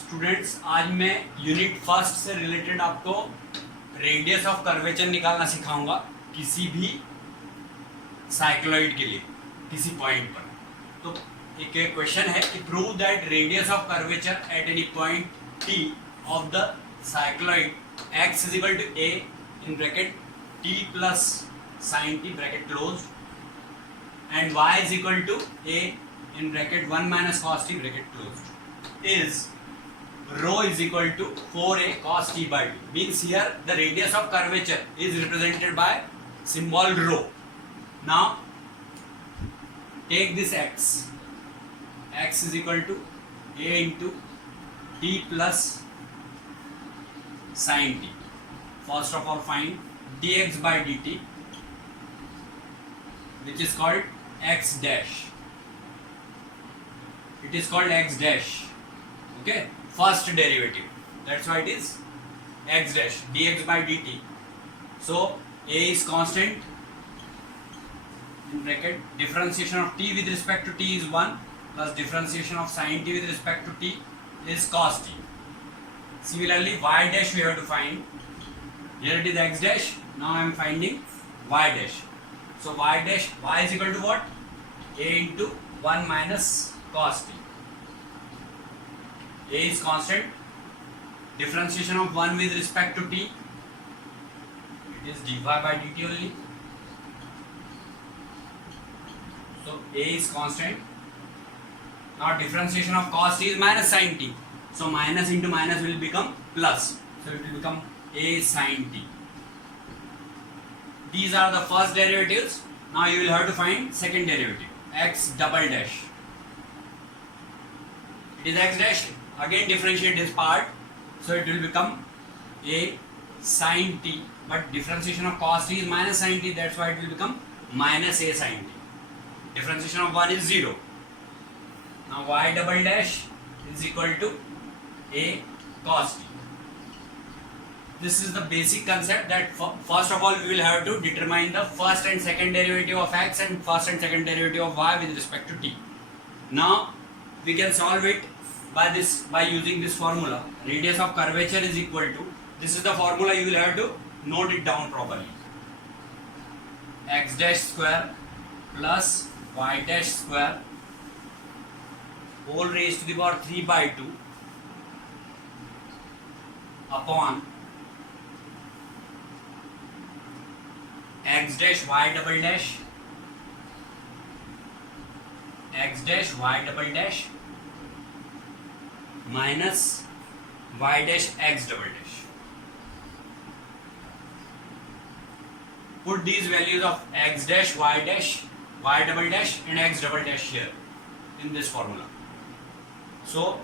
Students, आज मैं unit first से रिलेटेड आपको रेडियस ऑफ कर्वेचर निकालना सिखाऊंगा किसी भी साइक्लॉइड के लिए किसी पॉइंट पर। तो एक क्वेश्चन है कि prove that radius of curvature at any point t of the cycloid x is equal to a in bracket t plus sin t bracket close and y is equal to a in bracket 1 minus cos t bracket closed is rho is equal to 4a cos t by 2. Means here the radius of curvature is represented by symbol rho. Now take this x is equal to a into t plus sin t. First of all find dx by dt which is called x dash. It is called x dash. Okay, first derivative, that's why it is x dash, dx by dt. So a is constant in bracket, differentiation of t with respect to t is 1 plus differentiation of sin t with respect to t is cos t. Similarly y dash we have to find. Here it is x dash, now I am finding y dash. So y dash, y is equal to what? A into 1 minus cos t. A is constant. Differentiation of 1 with respect to t, it is dy by dt only. So A is constant. Now differentiation of cos t is minus sin t. So minus into minus will become plus. So it will become A sin t. These are the first derivatives. Now you will have to find second derivative, x double dash. It is x dash. Again differentiate this part, so it will become a sin t. But differentiation of cos t is minus sin t. That's why it will become minus a sin t. Differentiation of 1 is 0. Now y double dash is equal to a cos t. This is the basic concept that first of all we will have to determine the first and second derivative of x and first and second derivative of y with respect to t. Now we can solve it by using this formula. Radius of curvature is equal to, this is the formula, you will have to note it down properly. X dash square plus y dash square whole raised to the power 3 by 2 upon x dash y double dash minus y dash x double dash. Put these values of x dash, y double dash and x double dash here in this formula. So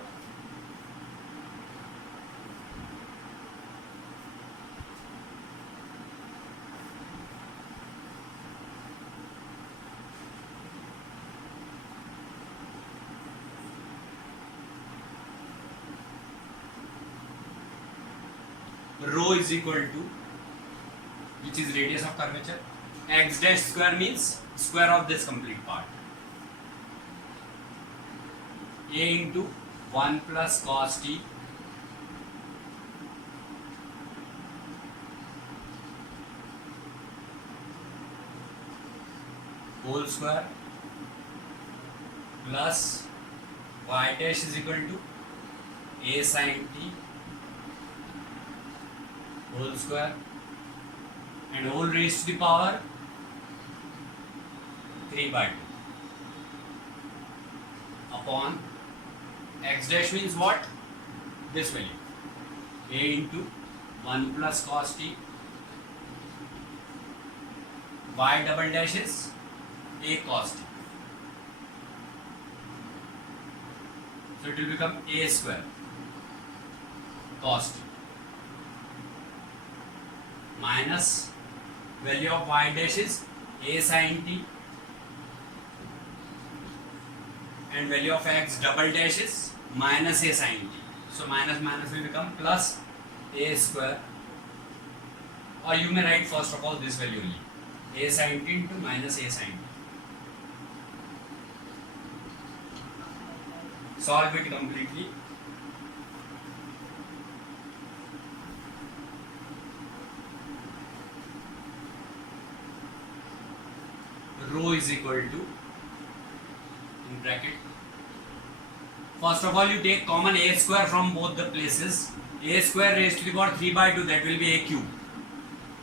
rho is equal to, which is radius of curvature, x dash square means square of this complete part, a into 1 plus cos t whole square plus y dash is equal to a sin t whole square and whole raised to the power 3 by 2 upon x dash means what? This value, a into 1 plus cos t, y double dash is a cos t. So it will become a square cos t minus value of y dash is a sin t and value of x double dash is minus a sin t. So minus minus will become plus a square, or you may write first of all this value only, a sin t into minus a sin t. Solve it completely. rho is equal to, in bracket, first of all you take common a square from both the places. A square raised to the power 3 by 2, that will be a cube.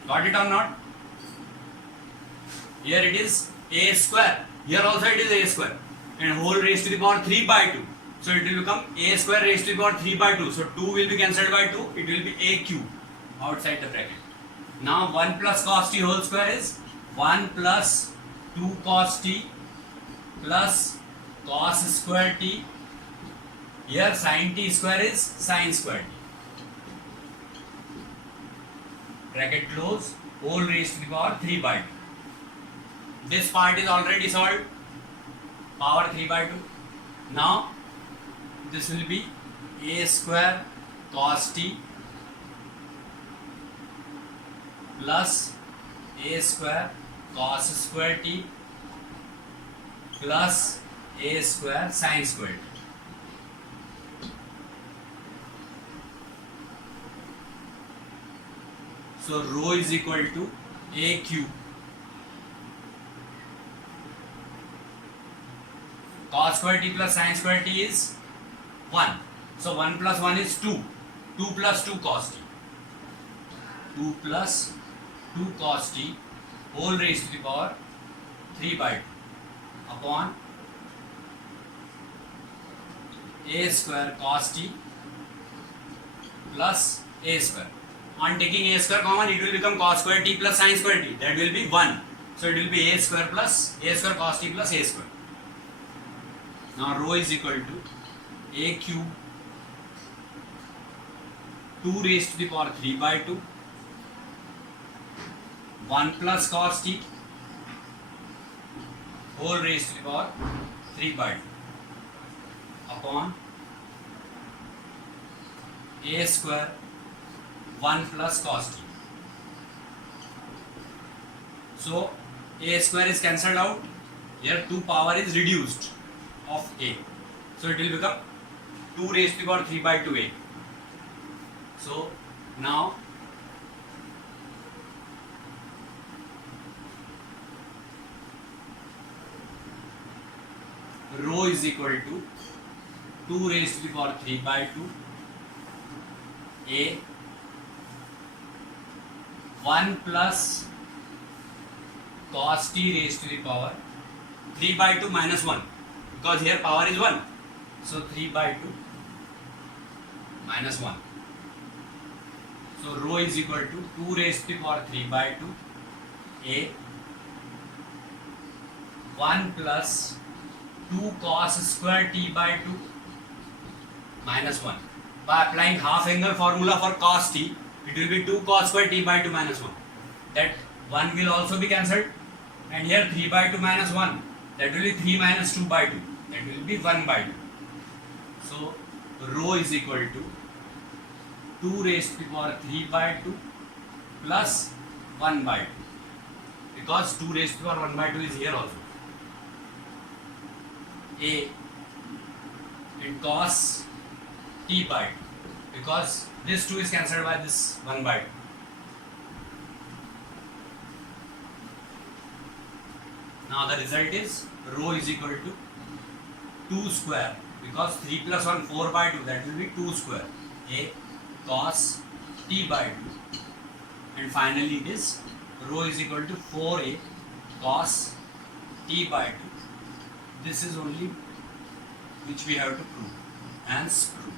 Got it or not? Here it is a square, here also it is a square, and whole raised to the power 3 by 2. So it will become a square raised to the power 3 by 2. So 2 will be cancelled by 2, it will be a cube outside the bracket. Now 1 plus cos t whole square is 1 plus 2 cos t plus cos square t. Here sin t square is sin square t. Bracket close, whole raised to the power 3 by 2. This part is already solved, power 3 by 2. Now this will be a square cos t plus a square cos square t plus a square sin square t. So rho is equal to a cube cos square t plus sin square t is 1. So 1 plus 1 is 2. 2 plus 2 cos t. 2 plus 2 cos t whole raised to the power 3 by 2 upon a square cos t plus a square. On taking a square common, it will become cos square t plus sin square t. That will be 1. So it will be a square plus a square cos t plus a square. Now rho is equal to a cube 2 raised to the power 3 by 2 1 plus cos t whole raised to the power 3 by 2 upon a square 1 plus cos t. So a square is cancelled out. Here 2 power is reduced of a. So it will become 2 raised to the power 3 by 2a. So now rho is equal to 2 raised to the power 3 by 2 a 1 plus cos t raised to the power 3 by 2 minus 1, because here power is 1. So 3 by 2 minus 1. So rho is equal to 2 raised to the power 3 by 2 a 1 plus 2 cos square t by 2 minus 1. By applying half angle formula for cos t, it will be 2 cos square t by 2 minus 1. That 1 will also be cancelled, and here 3 by 2 minus 1, that will be 3 minus 2 by 2, that will be 1 by 2. So rho is equal to 2 raised to the power 3 by 2 plus 1 by 2, because 2 raised to the power 1 by 2 is here also. A and cos t by 2, because this 2 is cancelled by this 1 by 2. Now the result is rho is equal to 2 square, because 3 plus 1 4 by 2, that will be 2 square a cos t by 2, and finally it is rho is equal to 4a cos t by 2. This is only which we have to prove, hence prove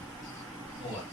over.